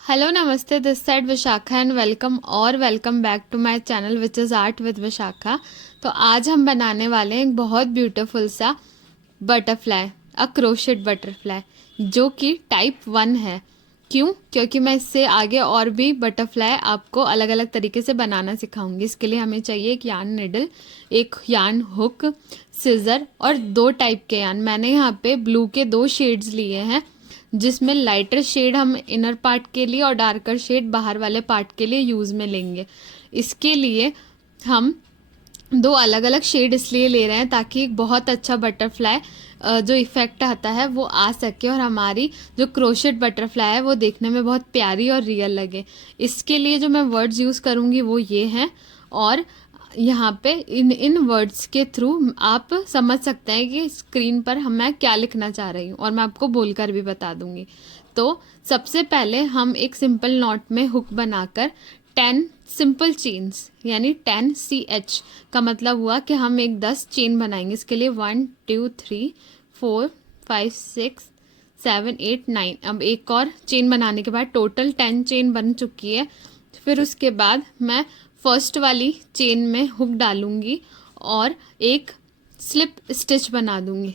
Hello नमस्ते, this side Vishakha and welcome back to my channel which is art with Vishakha. तो आज हम बनाने वाले हैं एक बहुत ब्यूटीफुल सा बटरफ्लाई, अ क्रोशेट बटरफ्लाई, जो कि टाइप 1 है। क्यों? क्योंकि मैं इससे आगे और भी बटरफ्लाई आपको अलग अलग तरीके से बनाना सिखाऊंगी। इसके लिए हमें चाहिए एक यार्न निडल, एक यार्न हुक, सिजर और 2 टाइप के यार्न। मैंने यहाँ पे ब्लू के 2 शेड्स लिए हैं, जिसमें लाइटर शेड हम इनर पार्ट के लिए और डार्कर शेड बाहर वाले पार्ट के लिए यूज़ में लेंगे। इसके लिए हम 2 अलग अलग शेड इसलिए ले रहे हैं ताकि एक बहुत अच्छा बटरफ्लाई जो इफ़ेक्ट आता है वो आ सके और हमारी जो क्रोशेट बटरफ्लाई है वो देखने में बहुत प्यारी और रियल लगे। इसके लिए जो मैं वर्ड्स यूज़ करूँगी वो ये हैं, और यहाँ पे इन वर्ड्स के थ्रू आप समझ सकते हैं कि स्क्रीन पर मैं क्या लिखना चाह रही हूँ, और मैं आपको बोलकर भी बता दूंगी। तो सबसे पहले हम एक सिंपल नॉट में हुक बनाकर 10 सिंपल चेन्स, यानी 10 CH का मतलब हुआ कि हम एक 10 चेन बनाएंगे। इसके लिए 1 2 3 4 5 6 7 8 9। अब एक और चेन बनाने के बाद टोटल 10 चेन बन चुकी है। फिर उसके बाद मैं फर्स्ट वाली चेन में हुक डालूंगी और एक स्लिप स्टिच बना दूंगी।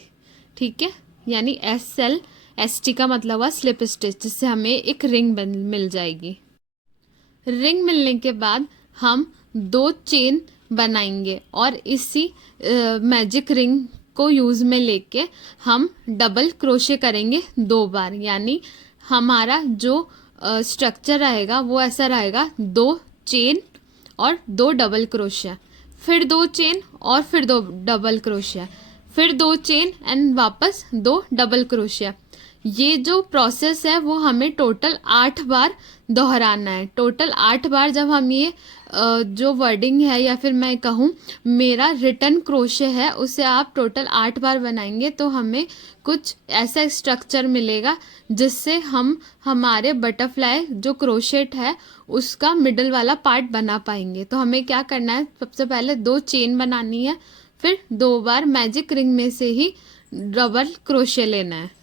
ठीक है, यानी SLST का मतलब हुआ स्लिप स्टिच, जिससे हमें एक रिंग मिल जाएगी। रिंग मिलने के बाद हम 2 चेन बनाएंगे और इसी मैजिक रिंग को यूज में लेके हम डबल क्रोशे करेंगे 2 बार। यानी हमारा जो स्ट्रक्चर रहेगा वो ऐसा रहेगा, 2 चेन और 2 डबल क्रोशिया, फिर 2 चेन और फिर 2 डबल क्रोशिया, फिर 2 चेन एंड वापस 2 डबल क्रोशिया। ये जो प्रोसेस है वो हमें टोटल 8 बार दोहराना है। टोटल 8 बार जब हम ये जो वर्डिंग है, या फिर मैं कहूँ मेरा रिटर्न क्रोशे है, उसे आप टोटल 8 बार बनाएंगे तो हमें कुछ ऐसा स्ट्रक्चर मिलेगा जिससे हम हमारे बटरफ्लाई जो क्रोशेट है उसका मिडल वाला पार्ट बना पाएंगे। तो हमें क्या करना है, सबसे पहले 2 चेन बनानी है, फिर 2 बार मैजिक रिंग में से ही डबल क्रोशे लेना है।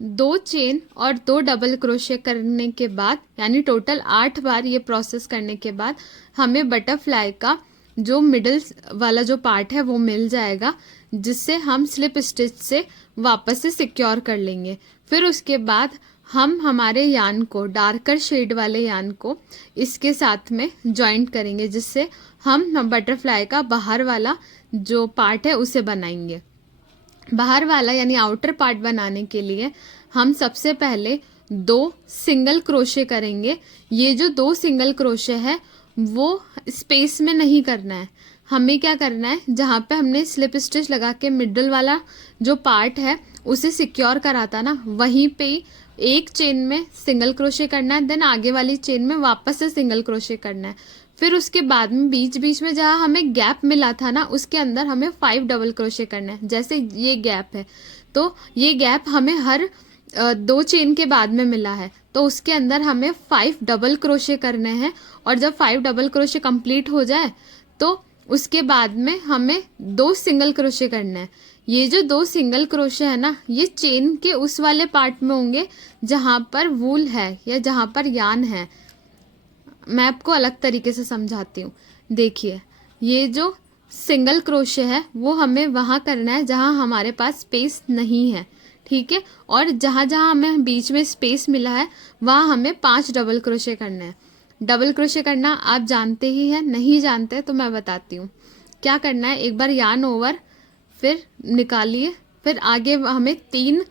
दो चेन और 2 डबल क्रोशे करने के बाद, यानी टोटल 8 बार ये प्रोसेस करने के बाद हमें बटरफ्लाई का जो मिडल वाला जो पार्ट है वो मिल जाएगा, जिससे हम स्लिप स्टिच से वापस से सिक्योर कर लेंगे। फिर उसके बाद हम हमारे यान को, डार्कर शेड वाले यान को इसके साथ में जॉइंट करेंगे, जिससे हम बटरफ्लाई का बाहर वाला जो पार्ट है उसे बनाएंगे। बाहर वाला यानी आउटर पार्ट बनाने के लिए हम सबसे पहले 2 सिंगल क्रोशे करेंगे। ये जो 2 सिंगल क्रोशे है वो स्पेस में नहीं करना है। हमें क्या करना है, जहाँ पे हमने स्लिप स्टिच लगा के मिडल वाला जो पार्ट है उसे सिक्योर करा था ना, वहीं पे ही एक चेन में सिंगल क्रोशे करना है, देन आगे वाली चेन में वापस से सिंगल क्रोशे करना है। फिर उसके बाद में बीच बीच में जहाँ हमें गैप मिला था ना, उसके अंदर हमें 5 डबल क्रोशे करना है। जैसे ये गैप है, तो ये गैप हमें हर 2 चेन के बाद में मिला है, तो उसके अंदर हमें 5 डबल क्रोशे करने हैं। और जब 5 डबल क्रोशे कंप्लीट हो जाए तो उसके बाद में हमें 2 सिंगल क्रोशे करना है। ये जो 2 सिंगल क्रोशे है ना, ये चेन के उस वाले पार्ट में होंगे जहाँ पर वूल है या जहाँ पर यान है। मैं आपको अलग तरीके से समझाती हूँ। देखिए, ये जो सिंगल क्रोशे है वो हमें वहाँ करना है जहाँ हमारे पास स्पेस नहीं है। ठीक है, और जहाँ जहाँ हमें बीच में स्पेस मिला है वहाँ हमें 5 डबल क्रोशे करना है। डबल क्रोशे करना आप जानते ही हैं, नहीं जानते तो मैं बताती हूँ क्या करना है। एक बार यार्न ओवर, फिर निकालिए, फिर आगे हमें 3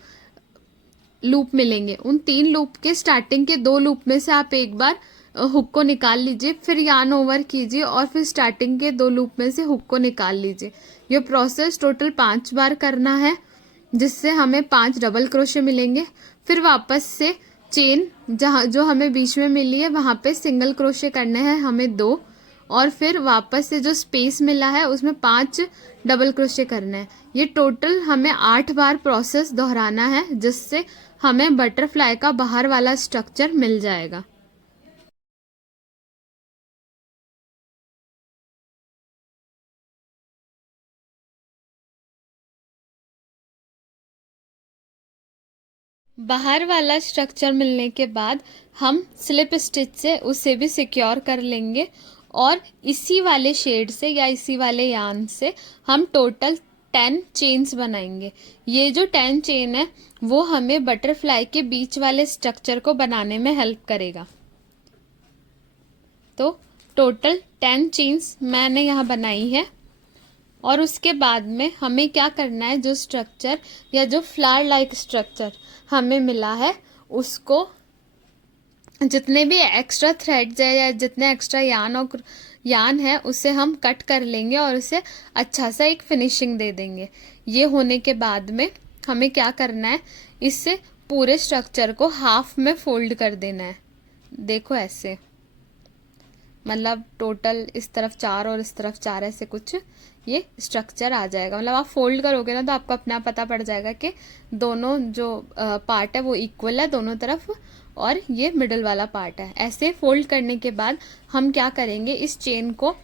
लूप मिलेंगे। उन 3 लूप के स्टार्टिंग के 2 लूप में से आप एक बार हुक को निकाल लीजिए, फिर यार्न ओवर कीजिए और फिर स्टार्टिंग के 2 लूप में से हुक को निकाल लीजिए। ये प्रोसेस टोटल 5 बार करना है, जिससे हमें 5 डबल क्रोशे मिलेंगे। फिर वापस से चेन जहाँ जो हमें बीच में मिली है वहाँ पे सिंगल क्रोशे करने हैं हमें 2, और फिर वापस से जो स्पेस मिला है उसमें 5 डबल क्रोशे करना है। ये टोटल हमें 8 बार प्रोसेस दोहराना है, जिससे हमें बटरफ्लाई का बाहर वाला स्ट्रक्चर मिल जाएगा। बाहर वाला स्ट्रक्चर मिलने के बाद हम स्लिप स्टिच से उसे भी सिक्योर कर लेंगे, और इसी वाले शेड से या इसी वाले यार्न से हम टोटल 10 चेन्स बनाएंगे। ये जो 10 चेन है वो हमें बटरफ्लाई के बीच वाले स्ट्रक्चर को बनाने में हेल्प करेगा। तो टोटल 10 चेन्स मैंने यहाँ बनाई है, और उसके बाद में हमें क्या करना है, जो स्ट्रक्चर या जो फ्लावर लाइक स्ट्रक्चर हमें मिला है उसको जितने भी एक्स्ट्रा थ्रेड्स है या जितने एक्स्ट्रा यार्न है उसे हम कट कर लेंगे और उसे अच्छा सा एक फिनिशिंग दे देंगे। ये होने के बाद में हमें क्या करना है, इससे पूरे स्ट्रक्चर को हाफ में फोल्ड कर देना है। देखो ऐसे, मतलब टोटल इस तरफ 4 और इस तरफ 4 ऐसे कुछ ये स्ट्रक्चर आ जाएगा। मतलब आप फोल्ड करोगे ना तो आपको अपना पता पड़ जाएगा कि दोनों जो पार्ट है वो इक्वल है दोनों तरफ, और ये मिडल वाला पार्ट है। ऐसे फोल्ड करने के बाद हम क्या करेंगे, इस चेन को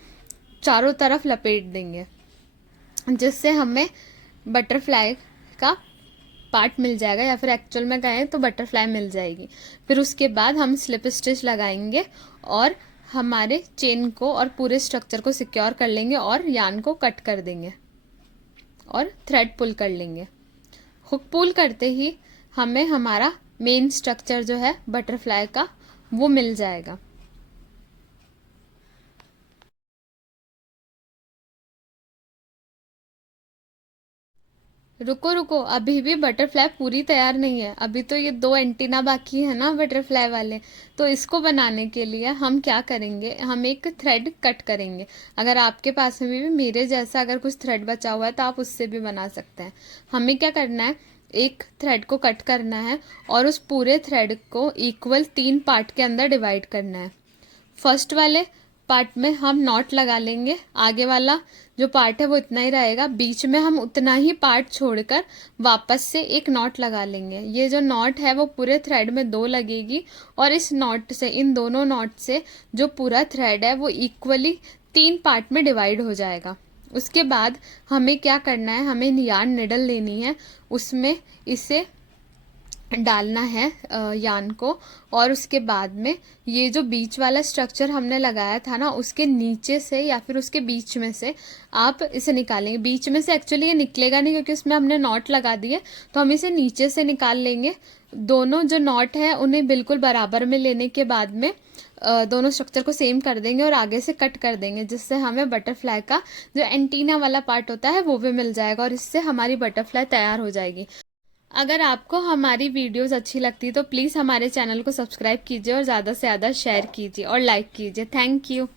चारों तरफ लपेट देंगे, जिससे हमें बटरफ्लाई का पार्ट मिल जाएगा, या फिर एक्चुअल में कहें तो बटरफ्लाई मिल जाएगी। फिर उसके बाद हम स्लिप स्टिच लगाएंगे और हमारे चेन को और पूरे स्ट्रक्चर को सिक्योर कर लेंगे और यार्न को कट कर देंगे और थ्रेड पुल कर लेंगे। हुक पुल करते ही हमें हमारा मेन स्ट्रक्चर जो है बटरफ्लाई का वो मिल जाएगा। रुको रुको, अभी भी बटरफ्लाई पूरी तैयार नहीं है। अभी तो ये 2 एंटीना बाकी है ना बटरफ्लाई वाले। तो इसको बनाने के लिए हम क्या करेंगे, हम एक थ्रेड कट करेंगे। अगर आपके पास में भी मेरे जैसा अगर कुछ थ्रेड बचा हुआ है तो आप उससे भी बना सकते हैं। हमें क्या करना है, एक थ्रेड को कट करना है और उस पूरे थ्रेड को इक्वल 3 पार्ट के अंदर डिवाइड करना है। फर्स्ट वाले पार्ट में हम नॉट लगा लेंगे, आगे वाला जो पार्ट है वो इतना ही रहेगा, बीच में हम उतना ही पार्ट छोड़कर वापस से एक नॉट लगा लेंगे। ये जो नॉट है वो पूरे थ्रेड में 2 लगेगी, और इस नॉट से, इन दोनों नॉट से जो पूरा थ्रेड है वो इक्वली 3 पार्ट में डिवाइड हो जाएगा। उसके बाद हमें क्या करना है, हमें यार्न निडल लेनी है, उसमें इसे डालना है यार्न को, और उसके बाद में ये जो बीच वाला स्ट्रक्चर हमने लगाया था ना उसके नीचे से या फिर उसके बीच में से आप इसे निकालेंगे। बीच में से एक्चुअली ये निकलेगा नहीं क्योंकि उसमें हमने नॉट लगा दिए, तो हम इसे नीचे से निकाल लेंगे। दोनों जो नॉट है उन्हें बिल्कुल बराबर में लेने के बाद में दोनों स्ट्रक्चर को सेम कर देंगे और आगे से कट कर देंगे, जिससे हमें बटरफ्लाई का जो एंटीना वाला पार्ट होता है वो भी मिल जाएगा, और इससे हमारी बटरफ्लाई तैयार हो जाएगी। अगर आपको हमारी वीडियोस अच्छी लगती है तो प्लीज़ हमारे चैनल को सब्सक्राइब कीजिए और ज़्यादा से ज़्यादा शेयर कीजिए और लाइक कीजिए। Thank you.